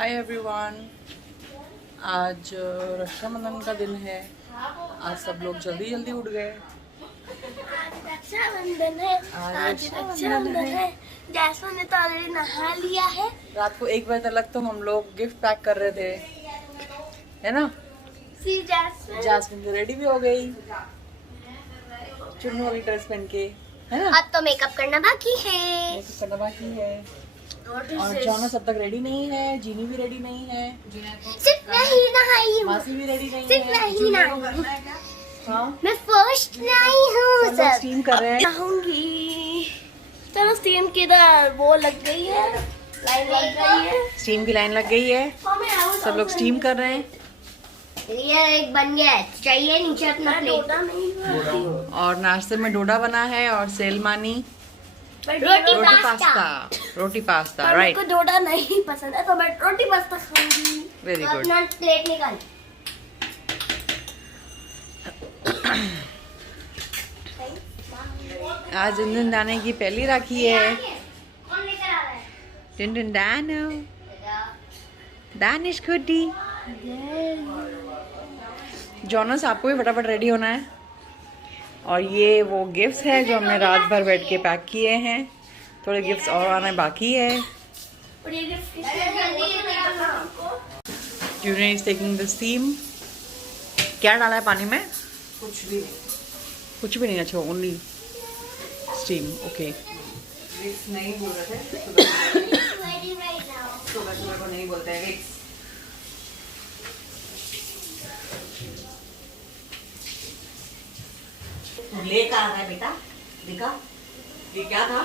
Hi everyone, आज रक्षाबंधन का दिन है। आज सब लोग जल्दी जल्दी उठ गए। रक्षाबंधन है। आज रक्षाबंधन है। जैस्मिन ने तो ऑलरेडी नहा लिया है। रात को 1 बजे तक तो हम लोग गिफ्ट पैक कर रहे थे, है ना। जैस्मिन तो रेडी भी हो गई चुन्नू वाली ड्रेस पहन के, है ना। अब तो मेकअप करना बाकी है। मेकअप करना बाकी है और जॉनस अब तक रेडी नहीं है, जीनी भी रेडी नहीं है, सिर्फ मैं ही नहाई हूँ। मासी भी रेडी नहीं सिर्फ मैं है। ही नहाई हूँ। हाँ, मैं फर्स्ट नहाई हूँ। सब स्टीम कर रहे हैं। नहाऊंगी। चलो स्टीम की इधर वो लग गई है, लाइन लग गई है। स्टीम की लाइन लग गई है, सब लोग स्टीम कर रहे हैं। ये एक बन गया है, चाहिए नीचे अपना प्लेट। और नाश्ते में डोडा बना है और सेलमानी रोटी पास्ता। रोटी पास्ता, पर राइट। मेरे को डोडा नहीं पसंद है तो मैं रोटी पास्ता खाऊंगी। वेरी तो गुड। अपना प्लेट निकाल। आज दिन दाने की पहली राखी है। कौन लेकर आ रहा है? दिन दानो दानिश खुदी। जॉनस, आपको भी फटाफट रेडी होना है। और ये वो गिफ्ट्स है जो हमने रात भर बैठ के पैक किए हैं। थोड़े गिफ्ट्स और आने बाकी है। और ये गिफ्ट किसने दिया हमको? Junior is taking the steam. क्या डाला है पानी में? कुछ भी नहीं, कुछ भी नहीं। अच्छा, ओनली स्टीम। ओके। विक्स नहीं बोल रहे थे। Ready right now. सुबह सुबह को नहीं बोलते हैं विक्स। तू ले कहाँ है बेटा? दिखा, ये क्या था?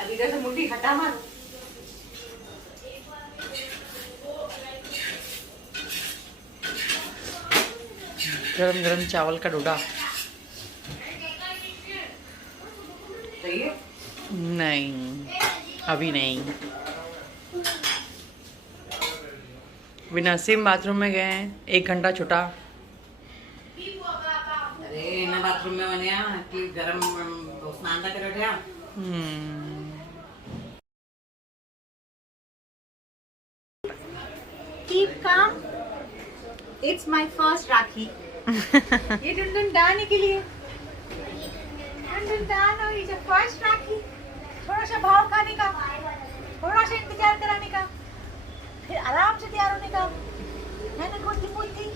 अब इधर से मुट्ठी हटा मत। गरम गरम चावल का डोडा। सही है? नहीं, अभी नहीं। विनासिम बाथरूम में गए हैं, 1 घंटा छुटा। अरे इन बाथरूम में बने कि गरम स्नान का करो क्या? Keep calm. It's my first राखी। ये डुनडुन डाने के लिए। डुनडुन डानो, ये जो फर्स्ट राखी। थोड़ा सा भाव खाने का, थोड़ा सा इंतजार कराने का, फिर आराम से तैयार होने का, है ना। कुछ बुद्धि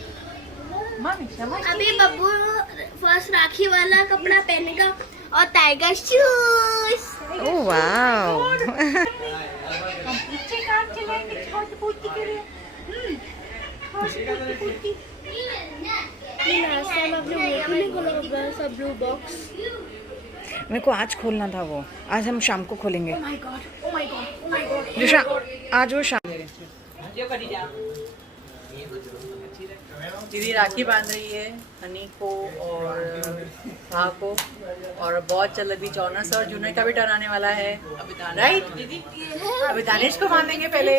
मम्मी समझ। अभी बब्बू फर्स्ट राखी वाला कपड़ा पहनेगा और टाइगर शूज। Oh wow. हम पीछे काम चलाएंगे छोटी बुद्धि के लिए। छोटी बुद्धि। सब ब्लू बॉक्स। मेरे को आज खोलना था वो, आज हम शाम को खोलेंगे। Oh my god, oh my god, oh my god. जो आज वो शाम। दीदी राखी बांध रही है हनी को और भा को। और बहुत जल्द अभी जॉनस और जूनियर का भी टर्न आने वाला है। अभी राइट दीदी, अभी दानिश को बांधेंगे पहले।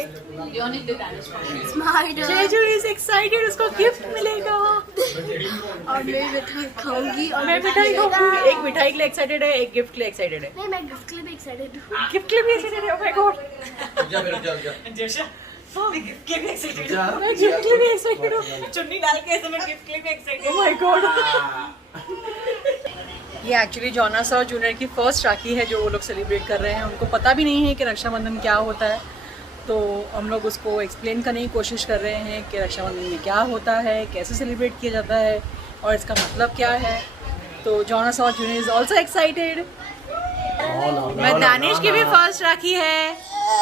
जेजू इज एक्साइटेड, उसको गिफ्ट मिलेगा। और मैं मिठाई खाऊंगी और मैं मिठाई खाऊंगी। एक मिठाई के लिए एक्साइटेड है, एक गिफ्ट के लिए एक्साइटेड है। नहीं, मैं गिफ्ट के लिए भी एक्साइटेड हूँ। गिफ्ट के लिए भी एक्साइटेड है। Oh my God. मैं गिफ्ट के लिए एक्साइटेड हूँ। चुन्नी डाल के ऐसे मैं गिफ्ट के लिए भी एक्साइटेड। Oh my God. ये एक्चुअली जॉनस और जूनियर की फर्स्ट राखी है जो वो लोग सेलिब्रेट कर रहे हैं। उनको पता भी नहीं है कि रक्षाबंधन क्या होता है, तो हम लोग उसको एक्सप्लेन करने की कोशिश कर रहे हैं कि रक्षाबंधन में क्या होता है, कैसे सेलिब्रेट किया जाता है और इसका मतलब क्या है। तो जॉनस और जूनियर इज ऑल्सो एक्साइटेड। मैं दानिश की भी फर्स्ट राखी है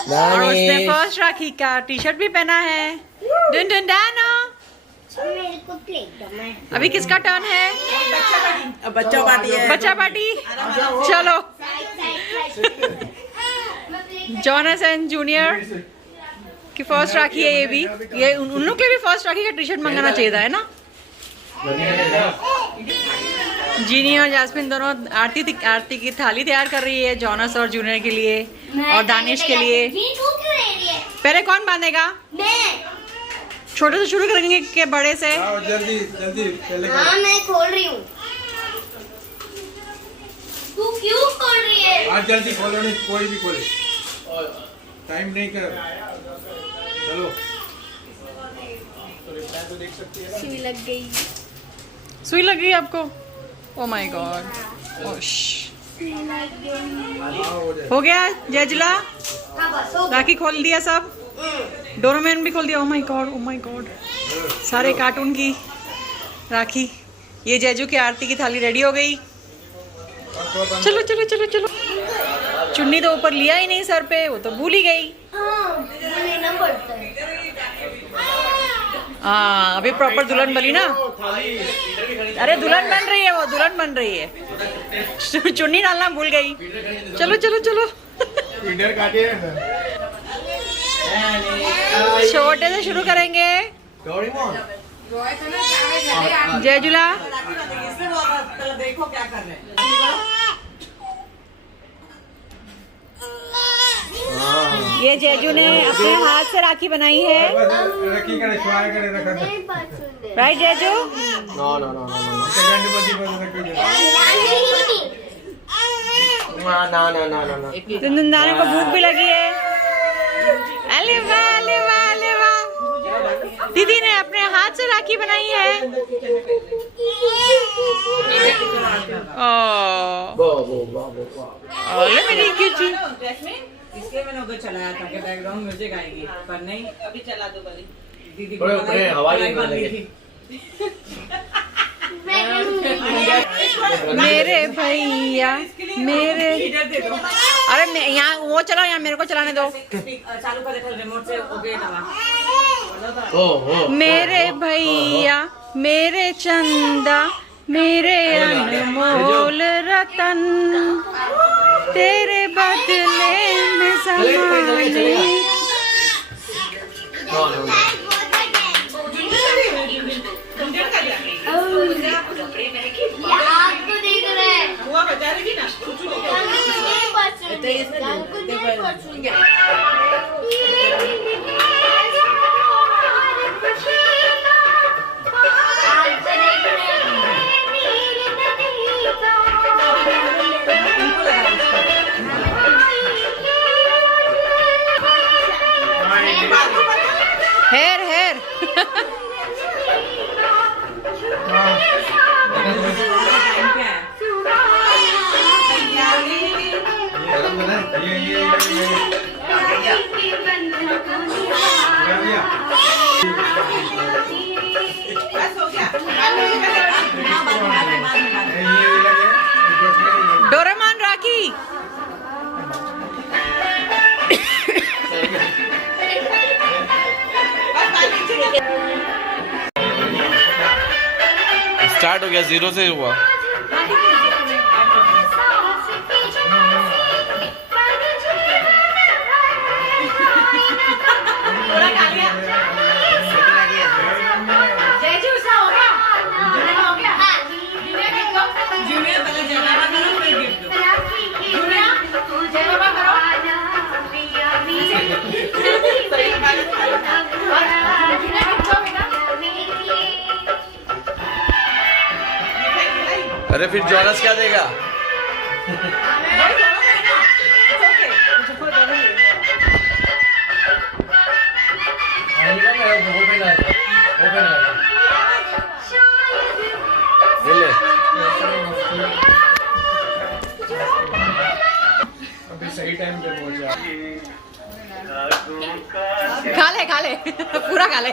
और उसने फर्स्ट राखी का टी शर्ट भी पहना है। डन डन डानो। मेरे को प्लेट दो। मैं अभी किसका टर्न है? बच्चा पार्टी है। बच्चा पार्टी। चलो, जॉनस एंड जूनियर की फर्स्ट राखी है ये भी। ये उन लोग के लिए भी फर्स्ट राखी का टी शर्ट मंगाना चाहिए था, है ना। जीनी और जास्मिन दोनों आरती की थाली तैयार कर रही है जॉनस और जूनियर के लिए और दानिश के लिए। पहले कौन बांधेगा? मैं। छोटे से शुरू करेंगे कि बड़े से? जल्दी जल्दी पहले हाँ, मैं खोल रही हूँ। तू क्यों खोल रही है? आज जल्दी खोलो, नहीं कोई भी खोले, टाइम नहीं कर। चलो सुई लग गई। सुई लग गई आपको? Oh my God. सुई लग गई। हो गया जयजुला? हाँ बस हो गया। राखी खोल दिया सब? डोरेमोन भी खोल दिया? Oh my God, oh my God, सारे कार्टून की राखी। ये जयजू की आरती की थाली रेडी हो गई। चलो चलो चलो चलो। चुन्नी तो ऊपर लिया ही नहीं सर पे, वो तो भूल ही गई। हाँ, ये लेना पड़ता है। हाँ, अभी प्रॉपर दुल्हन बनी ना। अरे दुल्हन बन रही है, वो दुल्हन बन रही है। चुन्नी डालना भूल गई। चलो चलो चलो। फीडर काटे छोटे से शुरू करेंगे। जयजुला, देखो क्या कर रहे हैं। ये जयजू ने अपने हाथ से राखी बनाई है। रखी करे, शुआए करे, रखा दे। नहीं बात सुन ले। राइट जयजू? No no no no no, गंड बजी बज रखी दे। दुंदुदाने को भूख भी लगी है। अरे वाह, अरे वाह, अरे वाह। दीदी ने अपने हाथ से राखी बनाई है। ओह मेरी क्यूटी। इसलिए मैंने उधर चलाया था कि बैकग्राउंड म्यूजिक आएगी, पर नहीं। अभी चला दो बली। दीदी को हवाई बंद थी। मेरे भैया मेरे। अरे यहाँ वो चलाओ, यहाँ मेरे को चलाने दो। चालू कर देता रिमोट से। ओके दवा। मेरे भैया मेरे चंदा मेरे अनमोल रतन, तेरे बदले में ज़माने। आप तो देख रहे हैं। हुआ बचा रही थी ना। नहीं बात सुन ले। नहीं बात सुन ले। आप तो देख रहे हैं। हेर हेर। डोरेमोन राखी। स्टार्ट हो गया, 0 से हुआ। जूनियर पहले जवाब करो, फिर गिफ्ट दो। अरे फिर जोनस क्या देगा? ये ले। अभी सही टाइम पे पहुंचा। खा ले पूरा खा ले।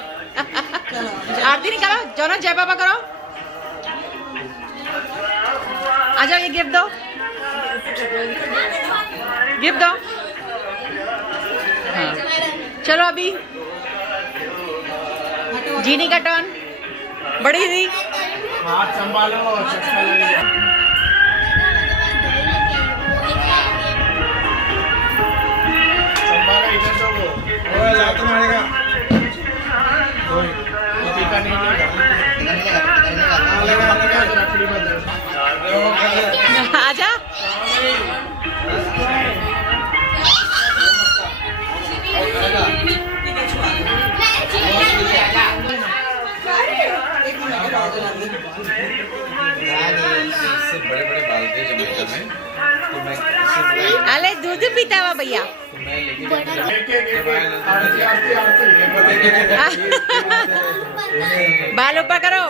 आरती निकालो, जोनस जय बाबा करो। आ जाओ, ये गिफ्ट दो, गिफ्ट दो। हाँ। चलो अभी जीनी का टर्न। बड़ी दी हाथ संभालो, चक्कर लगेगा। संभालो, इधर दो वो। ओए लात मारेगा। कोई टीका नहीं लेगा। लगा रखड़ी बंद। आजा। इससे बड़े बड़े बाल थे जमैका में। अरे दूध पीता हुआ भैया। बाल ऊपर करो।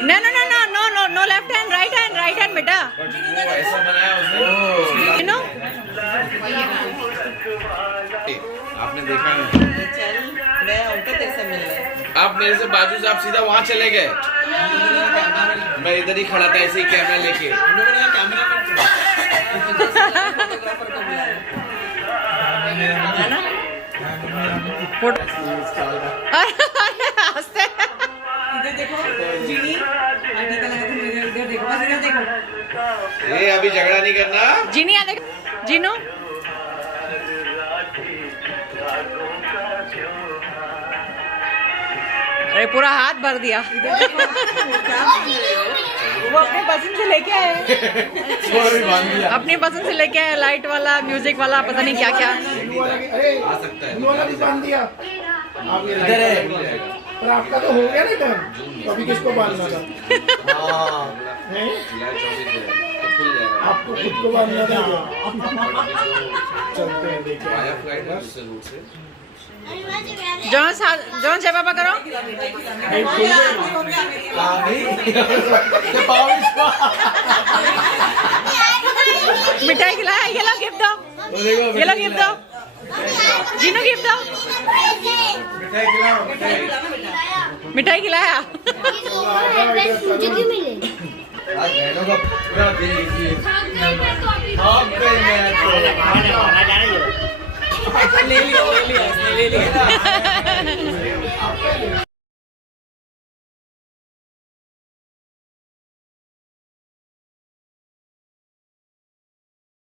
No no no no no no no left hand right hand बेटा। ऐसा बनाया उसने। नो आपने देखा नहीं? आप मेरे से बाजू से आप सीधा वहाँ चले गए। मैं इधर ही खड़ा था ऐसे ही कैमरा लेके। हंसते। इधर देखो जीनी, आगे का लगा तुम इधर देखो, बस इधर देखो। ये अभी झगड़ा नहीं करना। जीनी आ देख जीनू। अरे पूरा हाथ भर दिया। वो अपने पसंद से लेके आए। अपनी पसंद से लेके आए, लाइट वाला, म्यूजिक वाला, पता नहीं क्या क्या। आ सकता है। बांध दिया आप ये इधर है पर आपका तो हो गया ना इधर, तो अभी किसको बांधना था? नहीं? आपको खुद को बांधना था। चलते हैं देखिए। जॉन जय बाबा करो। मिठाई खिलाया। ये लो गिफ्ट दो, ये लो गिफ्ट दो, जीनू गिफ्ट दो। मिठाई खिलाया। मुझे क्यों मिले? आज बहनों का पूरा दिल लीजिए। ले लिया, ले लिया।